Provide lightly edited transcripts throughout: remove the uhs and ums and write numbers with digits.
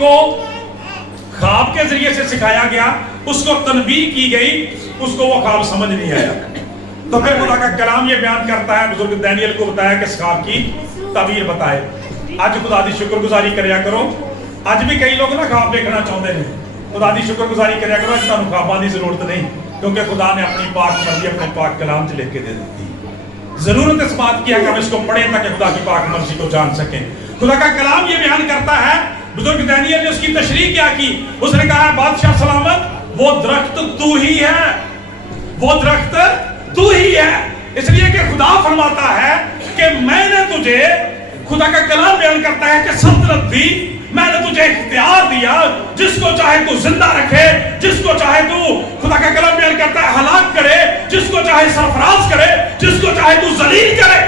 کو خواب کے ذریعے سے سکھایا گیا، اس کو تنبیہ کی گئی، اس کو وہ خواب سمجھ نہیں آیا۔ تو پھر خدا کا کلام یہ بیان کرتا ہے، بزرگ دانیل کو بتایا کہ اس خواب کی تعبیر بتائے۔ آج خدا دی شکر گزاری کریا کرو۔ آج بھی کئی لوگ نا خواب دیکھنا چاہتے ہیں، خدا دی شکر گزاری کریا کرو، اس طرح خواباں دی ضرورت نہیں، کیونکہ خدا نے اپنی پاک مرضی اپنے پاک کلام سے لے کے دے دی۔ ضرورت اس بات کی ہے کہ ہم اس کو پڑھیں تاکہ خدا کی پاک مرضی کو جان سکیں۔ خدا کا کلام یہ بیان کرتا ہے، بزرگ دانیل نے اس کی تشریح کیا کی، اس نے کہا بادشاہ سلامت، وہ درخت تو ہی ہے، وہ درخت تو ہی ہے، اس لیے کہ خدا فرماتا ہے کہ میں نے تجھے، خدا کا کلام بیان کرتا ہے کہ سلطنت دی، میں نے تجھے اختیار دیا، جس کو چاہے تو زندہ رکھے، جس کو چاہے تو، خدا کا کلام بیان کرتا ہے، ہلاک کرے، جس کو چاہے سرفراز کرے، جس کو چاہے تو ذلیل کرے۔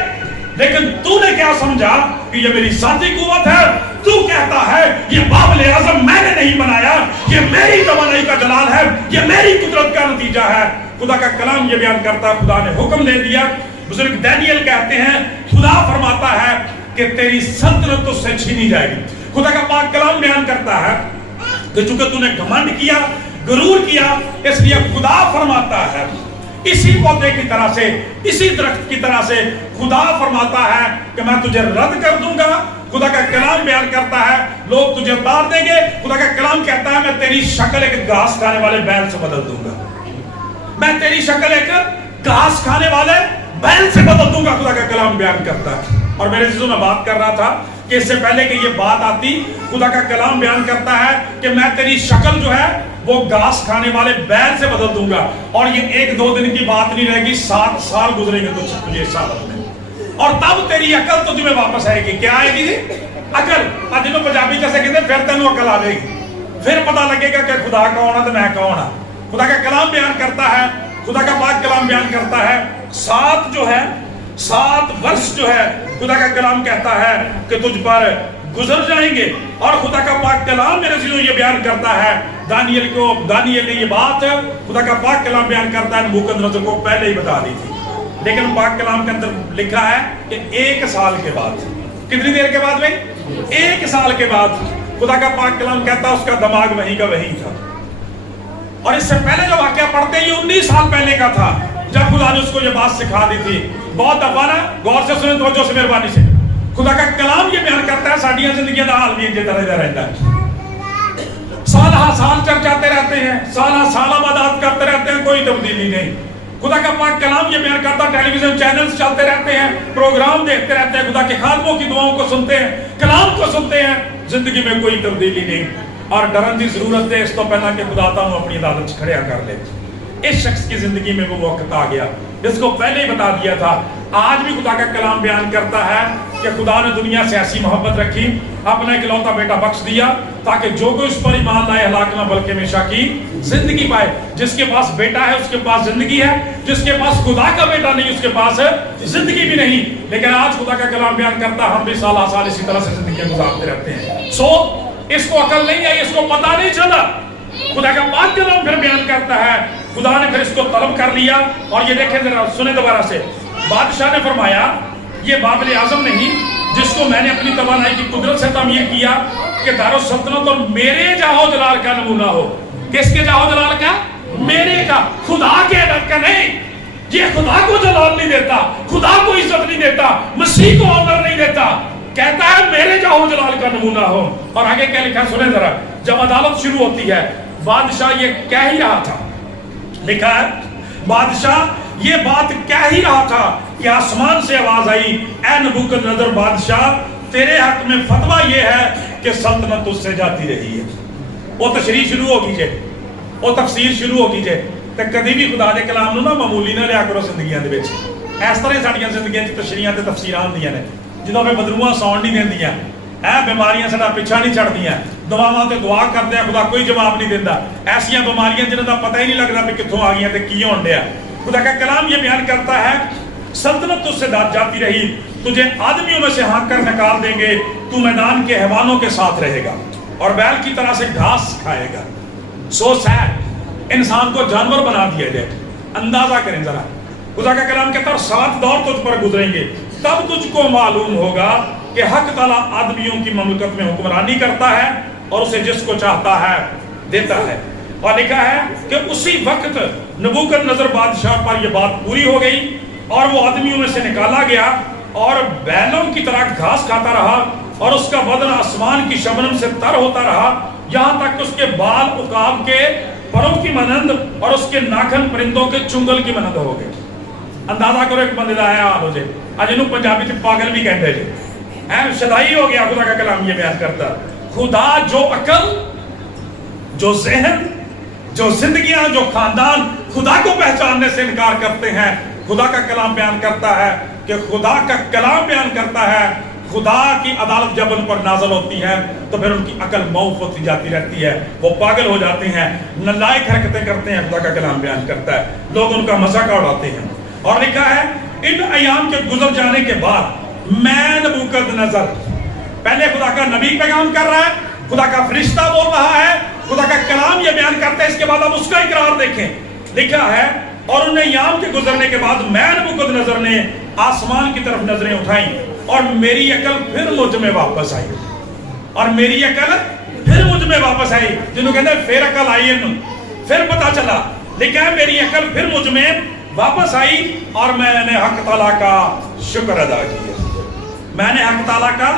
لیکن تو نے کیا سمجھا کہ یہ میری ذاتی قوت ہے؟ تو کہتا ہے یہ بابل اعظم میں نے نہیں بنایا، یہ میری توانائی کا جلال ہے، یہ میری قدرت کا نتیجہ ہے۔ خدا کا کلام یہ بیان کرتا ہے، خدا نے حکم دے دیا۔ بزرگ دانیل کہتے ہیں خدا فرماتا ہے کہ تیری سلطنت تو سے چھینی جائے گی۔ خدا کا پاک کلام بیان کرتا ہے کہ چونکہ تو نے گھمنڈ کیا، غرور کیا، اس لیے خدا فرماتا ہے اسی پودے کی طرح سے، اسی درخت کی طرح سے خدا فرماتا ہے کہ میں تجھے رد کر دوں گا۔ خدا کا کلام بیان کرتا ہے لوگ تجھے اتار دیں گے۔ خدا کا کلام کہتا ہے میں تیری شکل ایک گھاس کھانے والے بیل سے بدل دوں گا، میں تیری شکل ایک گھاس کھانے والے بیل سے بدل دوں گا، خدا کا کلام بیان کرتا ہے۔ اور میرے عزیزوں میں بات کر رہا تھا کہ اس سے پہلے کہ یہ بات آتی، خدا کا کلام بیان کرتا ہے کہ میں تیری شکل جو ہے وہ گھاس کھانے والے بیل سے بدل دوں گا۔ اور یہ ایک دو دن کی بات نہیں رہے گی، 7 سال گزریں گے تجھے اس عالم میں، اور تب تیری عقل تو تمہیں واپس آئے گی۔ کیا آئے گی؟ عقل۔ آج جنہوں پنجابی کیسے کہتے ہیں پھر تینوں عقل آ جائے گی، پھر پتہ لگے گا کہ خدا کون ہے تو میں کون ہوں۔ خدا کا کلام بیان کرتا ہے، خدا کا پاک کلام بیان کرتا ہے 7 ورس جو ہے خدا کا کلام کہتا ہے کہ تجھ پر گزر جائیں گے۔ اور خدا کا پاک کلام میرے عزیزوں یہ بیان کرتا ہے، دانیل نے یہ بات خدا کا پاک کلام بیان کرتا ہے، نبوکدنصر کو پہلے ہی بتا دی تھی، لیکن پاک کلام کے اندر لکھا ہے کہ 1 سال کے بعد، کتنی دیر کے بعد بھائی؟ 1 سال کے بعد خدا کا پاک کلام کہتا ہے اس کا دماغ وہیں کا وہیں تھا۔ اور اس سے پہلے جو واقعہ پڑھتے ہیں یہ 19 سال پہلے کا تھا، جب خدا نے اس کو یہ بات سکھا دی تھی۔ بہت دفعہ نا غور سے سنیں، توجہ سے، مہربانی سے، خدا کا کلام یہ بیان کرتا ہے ساڈیاں زندگیاں دا حال بھی انجے طرح رہتا ہے۔ سالہ سال چرچاتے رہتے ہیں، سالہ سال عبادات کرتے رہتے ہیں، کوئی تبدیلی نہیں۔ خدا کا پاک کلام یہ بیان کرتا ہے، ٹیلی ویژن چینلز چلتے رہتے ہیں، پروگرام دیکھتے رہتے ہیں، خدا کے خادموں کی دعاؤں کو سنتے ہیں، کلام کو سنتے ہیں، زندگی میں کوئی تبدیلی نہیں۔ اور ڈرن دی ضرورت ہے اس تو پہلا کہ خدا تعالیٰ اپنی عدالت سے کھڑیا کر لے۔ اس شخص کی زندگی میں وہ وقت آ گیا جس کو پہلے ہی بتا دیا تھا۔ آج بھی خدا کا کلام بیان کرتا ہے کہ خدا نے دنیا سے ایسی محبت رکھی، اپنا اکلوتا بیٹا بخش دیا تاکہ جو کوئی اس پر ایمان لائے ہلاک نہ بلکہ ہمیشہ کی زندگی پائے۔ جس کے پاس بیٹا ہے اس کے پاس زندگی ہے، جس کے پاس خدا کا بیٹا نہیں اس کے پاس زندگی بھی نہیں۔ لیکن آج خدا کا کلام بیان کرتا ہے ہم بھی سالہ سال اسی طرح سے زندگیاں گزارتے رہتے ہیں۔ اس کو عقل نہیں ہے، اس کو پتہ نہیں چلا۔ خدا کا پاک کلام پھر بیان کرتا ہے خدا نے پھر اس کو طلب کر لیا۔ اور یہ دیکھیں ذرا، سنیں دوبارہ سے، بادشاہ نے فرمایا یہ بابل اعظم نہیں جس کو میں نے اپنی توانائی کی قدرت سے تعمیر کیا کہ دارالسلطنت اور میرے جاہو جلال کا نمونہ ہو۔ کس کے جاہو جلال کا؟ میرے کا، خدا کے عدد کا نہیں۔ یہ خدا کو جلال نہیں دیتا، خدا کو عزت نہیں دیتا، مسیح کو آنر نہیں دیتا، کہتا ہے میرے جاہو جلال کا نمونہ ہو۔ اور آگے کیا لکھا سنیں ذرا، جب عدالت شروع ہوتی ہے بادشاہ یہ کہہ ہی رہا تھا، لکھا ہے بادشاہ یہ بات کہہ ہی رہا تھا کہ آسمان سے آواز آئی، اے نبوکدنصر بادشاہ تیرے حق میں فتویٰ یہ ہے کہ سلطنت اس سے جاتی رہی ہے۔ وہ تشریح شروع ہوگی جے، وہ تفسیر شروع ہوگی جے، تے کدی بھی خدا دے کلام نو نا معمولی نہ لیا کرو زندگیاں دے وچ۔ اس طرح ساڈیاں زندگیاں وچ تشریحاں تے تفسیراں ہوندیاں نے جدوں میں بدروہاں سون نہیں دیندیاں، بیماریاں ساڈا پیچھا نہیں چھڑدیاں، دعاواں تے دعا کردے ہیں خدا کوئی جواب نہیں دیندا، ایسیاں بیماریاں جنہاں دا پتہ ہی نہیں لگدا کہ کتھوں آ گئیاں تے کی ہون ڈیا۔ خدا کا کلام یہ بیان کرتا ہے سلطنت تجھ سے جاتی رہی، تجھے آدمیوں میں سے ہانک کر نکال دیں گے، تو میدان کے حیوانوں کے ساتھ رہے گا اور بیل کی طرح سے گھاس کھائے گا۔ سو سیڈ، انسان کو جانور بنا دیا جائے۔ اندازہ کریں ذرا، خدا کا کلام کہتا ہے 7 دور تجھ پر گزریں گے، تب تجھ کو معلوم ہوگا کہ حق تعالیٰ آدمیوں کی مملکت میں حکمرانی کرتا ہے اور اسے جس کو چاہتا ہے دیتا ہے. اور لکھا ہے کہ اسی وقت نبوکدنضر بادشاہ پر یہ بات پوری ہو گئی اور وہ آدمیوں میں سے نکالا گیا اور بیلوں کی طرح گھاس کھاتا رہا اور اس کا بدن آسمان کی شبنم سے تر ہوتا رہا یہاں تک کہ اس کے بال عقاب کے پروں کی مانند اور اس کے ناخن پرندوں کے چنگل کی مانند ہو گئے. اندازہ کرو ایک بندے دا ہے حال ہو جائے اجنو پنجابی چ پاگل بھی کہتے جی شدائی ہو گیا. خدا کا کلام یہ بیان کرتا خدا جو عقل جو ذہن جو زندگیاں جو خاندان خدا کو پہچاننے سے انکار کرتے ہیں خدا کا کلام بیان کرتا ہے کہ خدا کا کلام بیان کرتا ہے خدا کی عدالت جب ان پر نازل ہوتی ہے تو پھر ان کی عقل موف ہوتی جاتی رہتی ہے وہ پاگل ہو جاتے ہیں نالائق حرکتیں کرتے ہیں. خدا کا کلام بیان کرتا ہے لوگ ان کا مذاق اڑاتے ہیں. اور لکھا ہے ان ایام کے گزر جانے کے بعد میں نبوکدنضر پہلے خدا کا نبی پیغام کر رہا ہے خدا کا فرشتہ بول رہا ہے خدا کا کلام یہ بیان کرتا ہے اس کے بعد اب اس کا اقرار دیکھیں. لکھا ہے اور ان ایام کے گزرنے کے بعد میں نبوکدنضر نے آسمان کی طرف نظریں اٹھائیں اور میری عقل پھر مجھ میں واپس آئی اور میری عقل پھر مجھ میں واپس آئی جنہوں کہتے ہیں پھر عقل آئی پھر پتا چلا. لکھا ہے میری عقل پھر مجھ میں واپس آئی اور میں نے حق تعالیٰ کا شکر ادا کیا. میں نے حق تعالیٰ کا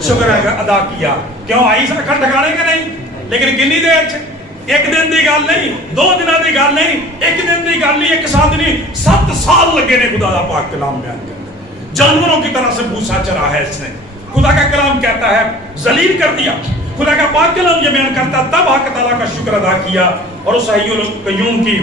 شکر ادا کیا. کیوں آئی سے اکھڑ ٹھکانے کے نہیں لیکن کنی دیر ایک دن دی گل نہیں 2 دنوں دی گل نہیں ایک دن دی گل نہیں 1 سال نہیں 7 سال لگے نے خدا دا پاک کلام بیان کرنے. جانوروں کی طرح سے بھوسا چرا ہے اس نے. خدا کا کلام کہتا ہے ذلیل کر دیا. خدا کا پاک کلام یہ بیان کرتا تب حق تعالیٰ کا شکر ادا کیا اور اس حی القیوم کی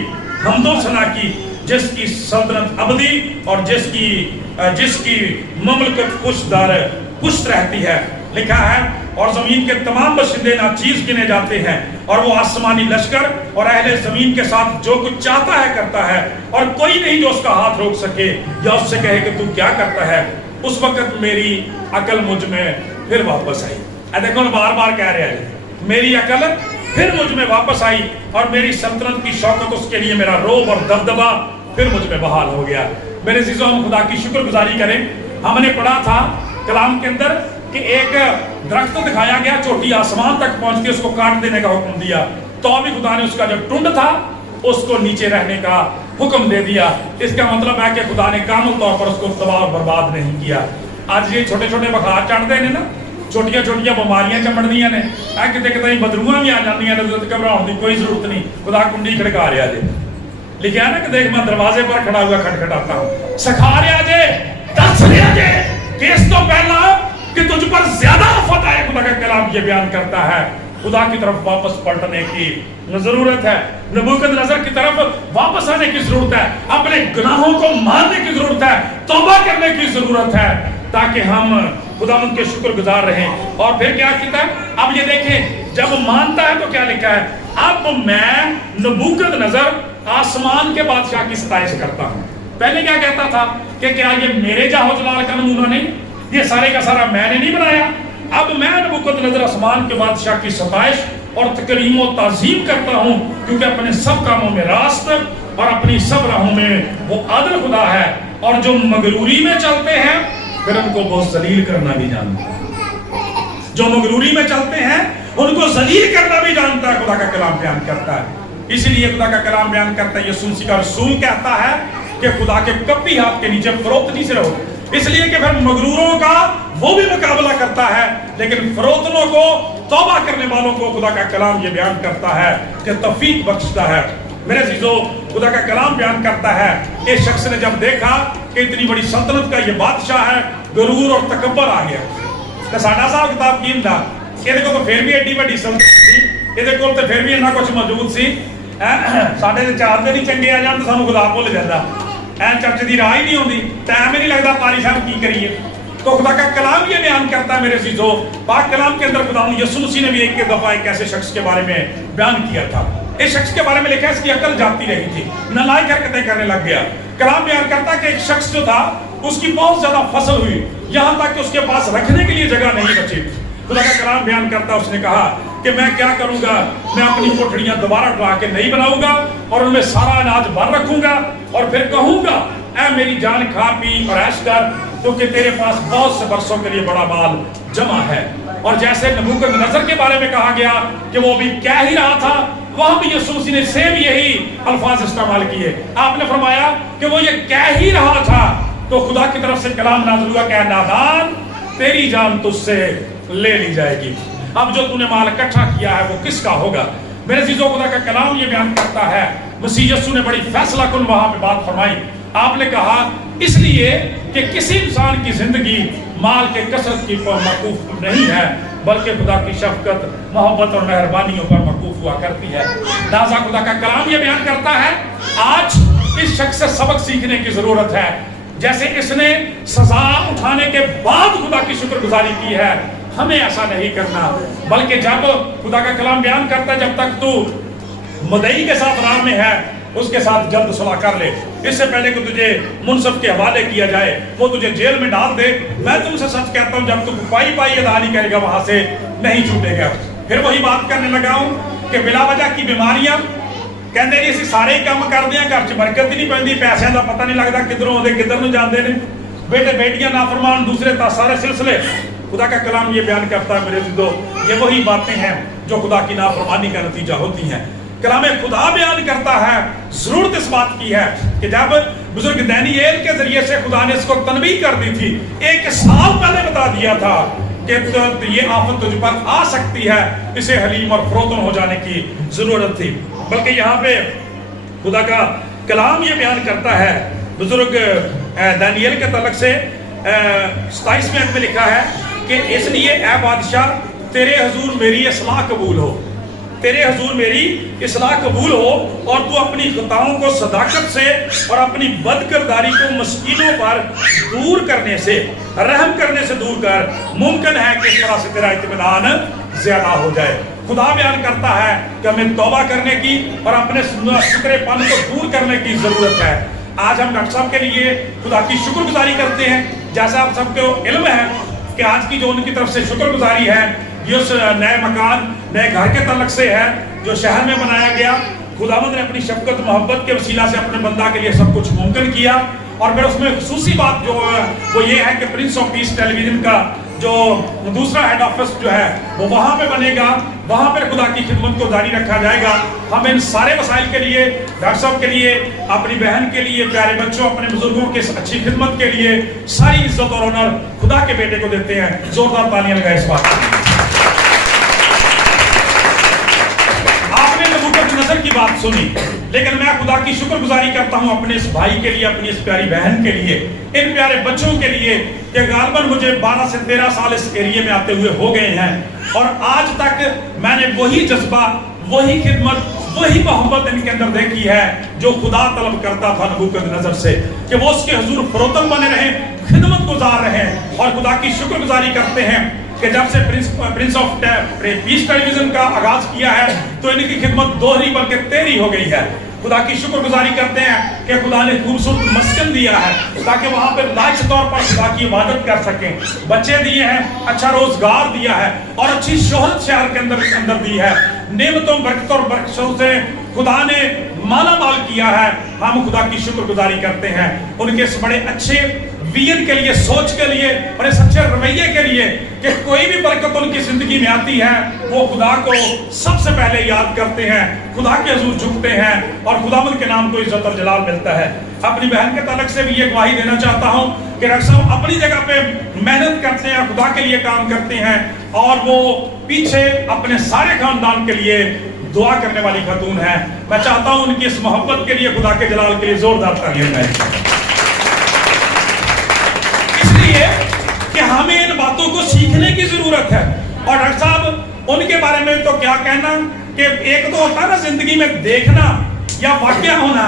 حمد و ثنا کی جس کی سلطنت ابدی اور جس کی مملکت پشت رہتی ہے. لکھا ہے اور زمین کے تمام باشندے ناچیز گنے جاتے ہیں اور وہ آسمانی لشکر اور اہل زمین کے ساتھ جو کچھ چاہتا ہے کرتا ہے اور کوئی نہیں جو اس کا ہاتھ روک سکے یا اس سے کہے کہ تو کیا کرتا ہے. اس وقت میری عقل مجھ میں پھر واپس آئی. دیکھو بار بار کہہ رہے ہیں میری عقل پھر مجھ میں واپس آئی اور میری سلطنت کی شوکت اس کے لیے میرا روب اور دبدبا پھر مجھ میں بحال ہو گیا. میرے عزیزوں ہم خدا کی شکر گزاری کریں. ہم نے پڑھا تھا کلام کے اندر کہ ایک درخت دکھایا گیا چوٹی آسمان تک پہنچ کے اس کو کاٹ دینے کا حکم دیا تو ابھی خدا نے اس کا جو ٹنڈ تھا اس کو نیچے رہنے کا حکم دے دیا. اس کا مطلب ہے کہ خدا نے کامل طور پر اس کو تباہ اور برباد نہیں کیا. آج یہ چھوٹے چھوٹے بخار چڑھتے ہیں نا چھوٹیاں چھوٹیاں بیماریاں چمڑدیاں نے کتے کتنے بدروواں بھی آ جاندیاں نے گھبراؤن کی کوئی ضرورت نہیں. خدا کنڈی کھڑکا رہا جی. لکھا ہے نا کہ دیکھ میں دروازے پر کھڑا ہوا کھٹکھٹاتا ہوں سکھا رہا جے دس رہا جے کہ اس تو پہلا کہ تجھ پر زیادہ آفت آئے. خدا کا کلام یہ بیان کرتا ہے خدا کی طرف واپس پلٹنے کی ضرورت ہے. نبوکدنضر کی طرف واپس آنے کی ضرورت ہے. اپنے گناہوں کو ماننے کی ضرورت ہے. توبہ کرنے کی ضرورت ہے تاکہ ہم خداوند کے شکر گزار رہیں. اور پھر کیا کہتا ہے اب یہ دیکھیں جب مانتا ہے تو کیا لکھا ہے اب میں نبوکدنضر آسمان کے بادشاہ کی ستائش کرتا ہوں. پہلے کیا کہتا تھا کہ کیا یہ میرے جاہو جلال کا نمونہ نہیں یہ سارے کا سارا میں نے نہیں بنایا. اب میں نبوکدنضر آسمان کے بادشاہ کی ستائش اور تکریم و تعظیم کرتا ہوں کیونکہ اپنے سب کاموں میں راست اور اپنی سب راہوں میں وہ عادل خدا ہے اور جو مغروری میں چلتے ہیں پھر ان کو بہت ذلیل کرنا بھی جانتا ہے. جو مغروری میں چلتے ہیں ان کو ذلیل کرنا بھی جانتا ہے. خدا کا کلام بیان کرتا ہے. اسی لیے خدا کا کلام بیان کرتا ہے یسوع مسیح کا رسول کہتا ہے کہ خدا کے کبھی ہاتھ کے نیچے فروخت سے رہو. اس لیے کہ پھر مغروروں کا وہ بھی مقابلہ کرتا ہے لیکن فروتنوں کو توبہ کرنے والوں کو خدا کا کلام یہ بیان کرتا ہے کہ توفیق بخشتا ہے. میرے عزیزو خدا کا کلام بیان کرتا ہے اس شخص نے جب دیکھا کہ اتنی بڑی سلطنت کا یہ بادشاہ ہے غرور اور تکبر آ گیا. تو ساڈا صاحب کتاب کی تھا یہ دیکھو تو پھر بھی ایڈی بڑی سلطنت تھی یہ دیکھو تو پھر بھی اتنا کچھ موجود سی. ساڈے تے 4 دن ہی چنگے آ جان تو سانو خدا بھول جاتا چرچ کی راہ ہی نہیں ہوتی ٹائم ہی نہیں لگتا پاری صاحب کی کریے. تو خدا کا کلام یہ بیان کرتا ہے میرے عزیزو پاک کلام کے اندر خدا یسوع مسیح نے بھی ایک دفعہ ایک ایسے شخص کے بارے میں بیان کیا تھا. اس شخص کے بارے میں لکھا ہے اس کی عقل جاتی رہی تھی نالائق حرکتیں کرنے لگ گیا. کلام بیان کرتا ہے کہ ایک شخص جو تھا اس کی بہت زیادہ فصل ہوئی یہاں تک کہ اس کے پاس رکھنے کے لیے جگہ نہیں بچی. خدا کا کلام بیان کرتا اس نے کہا کہ میں کیا کروں گا میں اپنی کوٹھڑیاں دوبارہ ڈھا کے نہیں بناؤں گا اور ان میں سارا اناج بھر رکھوں گا اور پھر کہوں گا اے میری جان کھا پی اور عیش کر کیونکہ تیرے پاس بہت سے برسوں کے لیے بڑا مال جمع ہے. اور جیسے نبوکدنصر کے بارے میں کہا گیا کہ وہ بھی کہہ ہی رہا تھا، وہاں بھی یسوع مسیح نے سیم یہی الفاظ استعمال کیے. آپ نے فرمایا کہ وہ یہ کہہ ہی رہا تھا تو خدا کی طرف سے کلام نازل ہوا کہ نادان تیری جان تجھ سے لے لی جائے گی. اب جو تو نے مال اکٹھا کیا ہے وہ کس کا ہوگا؟ میرے عزیزو، خدا کا کلام یہ بیان کرتا ہے، مسیح یسوع نے بڑی فیصلہ کن وہاں پہ بات فرمائی. آپ نے کہا اس لیے کہ کسی انسان کی زندگی مال کے کثرت کی پر موقوف نہیں ہے، بلکہ خدا کی شفقت، محبت اور مہربانیوں پر موقوف ہوا کرتی ہے. لہذا خدا کا کلام یہ بیان کرتا ہے آج اس شخص سے سبق سیکھنے کی ضرورت ہے. جیسے اس نے سزا اٹھانے کے بعد خدا کی شکر گزاری کی ہے، ہمیں ایسا نہیں کرنا، بلکہ جب خدا کا کلام بیان کرتا ہے جب تک تو مدعی کے ساتھ راہ میں ہے اس کے ساتھ جلد صلح کر لے، اس سے پہلے کہ تجھے منصف کے حوالے کیا جائے، وہ تجھے جیل میں ڈال دے. میں تم سے سچ کہتا ہوں جب تم پائی پائی ادا نہیں کرے گا وہاں سے نہیں چھوٹے گا. پھر وہی بات کرنے لگا ہوں کہ بلا وجہ کی بیماریاں کہندے نہیں اسی سارے کام کر دیا، گھر چ برکت ہی نہیں پیندی، پیسے کا پتہ نہیں لگتا کدھروں آتے کدھر نوں جاندے نے، بیٹے بیٹیاں نافرمان، دوسرے سارے سلسلے. خدا کا کلام یہ بیان کرتا ہے میرے عزیزو، یہ وہی باتیں ہیں جو خدا کی نافرمانی کا نتیجہ ہوتی ہیں. کلام خدا بیان کرتا ہے ضرورت اس بات کی ہے کہ جب بزرگ دانییل کے ذریعے سے خدا نے اس کو تنبیہ کر دی تھی، 1 سال پہلے بتا دیا تھا کہ یہ آفت تجھ پر آ سکتی ہے، اسے حلیم اور فروتن ہو جانے کی ضرورت تھی. بلکہ یہاں پہ خدا کا کلام یہ بیان کرتا ہے بزرگ دانییل کے تعلق سے 27 میں میں لکھا ہے کہ اس لیے اے بادشاہ تیرے حضور میری اصلاح قبول ہو، تیرے حضور میری اصلاح قبول ہو، اور تو اپنی خطاؤں کو صداقت سے اور اپنی بد کرداری کو مسکینوں پر دور کرنے سے، رحم کرنے سے دور کر. ممکن ہے کہ اس طرح سے تیرا اطمینان زیادہ ہو جائے. خدا بیان کرتا ہے کہ ہمیں توبہ کرنے کی اور اپنے شکر پن کو دور کرنے کی ضرورت ہے. آج ہم ڈاکٹر صاحب کے لیے خدا کی شکر گزاری کرتے ہیں، جیسا آپ سب کو علم ہے کہ آج کی جو ان کی طرف سے شکر گزاری ہے یہ اس نئے مکان، نئے گھر کے تعلق سے ہے جو شہر میں بنایا گیا. خداوند نے اپنی شفقت محبت کے وسیلہ سے اپنے بندہ کے لیے سب کچھ ممکن کیا. اور پھر اس میں خصوصی بات جو ہے وہ یہ ہے کہ prince of peace television کا جو دوسرا ہیڈ آفس جو ہے وہ وہاں پہ بنے گا، وہاں پر خدا کی خدمت کو جاری رکھا جائے گا. ہم ان سارے وسائل کے لیے، ڈاکٹر صاحب کے لیے، اپنی بہن کے لیے، پیارے بچوں، اپنے بزرگوں کے اچھی خدمت کے لیے ساری عزت اور آنر خدا کے بیٹے کو دیتے ہیں. زوردار تالیاں لگائیں اس بات پر. نظر کی بات سنی، لیکن میں خدا کی شکر گزاری کرتا ہوں اپنے اس بھائی کے لیے، اپنی اس پیاری بہن کے لیے، ان پیارے بچوں کے لیے کہ غالباً مجھے 12 سے 13 سال اس ایریے میں آتے ہوئے ہو گئے ہیں، اور آج تک میں نے وہی جذبہ، وہی خدمت، وہی محبت ان کے اندر دیکھی ہے جو خدا طلب کرتا تھا نبوکدنصر سے کہ وہ اس کے حضور فروتن بنے رہیں، خدمت گزار رہیں. اور خدا کی شکر گزاری کرتے ہیں کہ جب سے prince of peace television کا آغاز کیا ہے تو ان کی خدمت دوہری بلکہ تیری ہو گئی ہے. خدا کی شکر گزاری کرتے ہیں کہ خدا نے خوبصورت مسکن دیا ہے تاکہ وہاں پہ لائق طور پر خدا کی عبادت کر سکیں، بچے دیے ہیں، اچھا روزگار دیا ہے، اور اچھی شہرت شہر کے اندر دی ہے. نعمتوں، برکتوں اور بخشوں سے خدا نے مالا مال کیا ہے. ہم خدا کی شکر گزاری کرتے ہیں ان کے اس بڑے اچھے ویژن کے لیے، سوچ کے لیے اور اس اچھے رویے کے لیے کہ کوئی بھی برکت ان کی زندگی میں آتی ہے وہ خدا کو سب سے پہلے یاد کرتے ہیں، خدا کے حضور جھکتے ہیں اور خداوند کے نام کو عزت اور جلال ملتا ہے. اپنی بہن کے تعلق سے بھی یہ گواہی دینا چاہتا ہوں کہ ڈاکٹر صاحب اپنی جگہ پہ محنت کرتے ہیں، خدا کے لیے کام کرتے ہیں، اور وہ پیچھے اپنے سارے خاندان کے لیے دعا کرنے والی خاتون ہے. میں چاہتا ہوں ان کی اس محبت کے لیے، خدا کے جلال کے لیے زوردار تالیاں بجائیں. کہ ہمیں ان باتوں کو سیکھنے کی ضرورت ہے. اور ڈاکٹر صاحب ان کے بارے میں تو کیا کہنا کہ ایک تو ہوتا ہے نا زندگی میں دیکھنا یا واقعہ ہونا،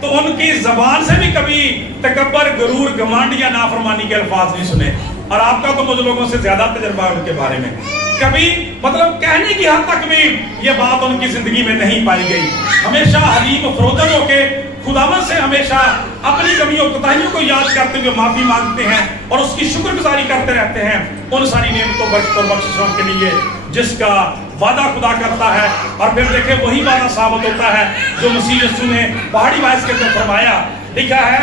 تو ان کی زبان سے بھی کبھی تکبر، غرور، گھمنڈ یا نافرمانی کے الفاظ نہیں سنے. اور آپ کا تو مجھے لوگوں سے زیادہ تجربہ ہے ان کے بارے میں. کبھی مطلب کہنے کی حد تک بھی یہ بات ان کی زندگی میں نہیں پائی گئی. ہمیشہ حلیم فروتن ہو کے خداوند سے ہمیشہ اپنی کمیوں کوتاہیوں کو یاد کرتے ہوئے معافی مانگتے ہیں اور اس کی شکر گزاری کرتے رہتے ہیں ان ساری نعمتوں، برکتوں اور بخششوں کے لیے جس کا وعدہ خدا کرتا ہے. اور پھر دیکھیں وہی وعدہ ثابت ہوتا ہے جو مسیح یسوع نے پہاڑی باعث کے اندر فرمایا. لکھا ہے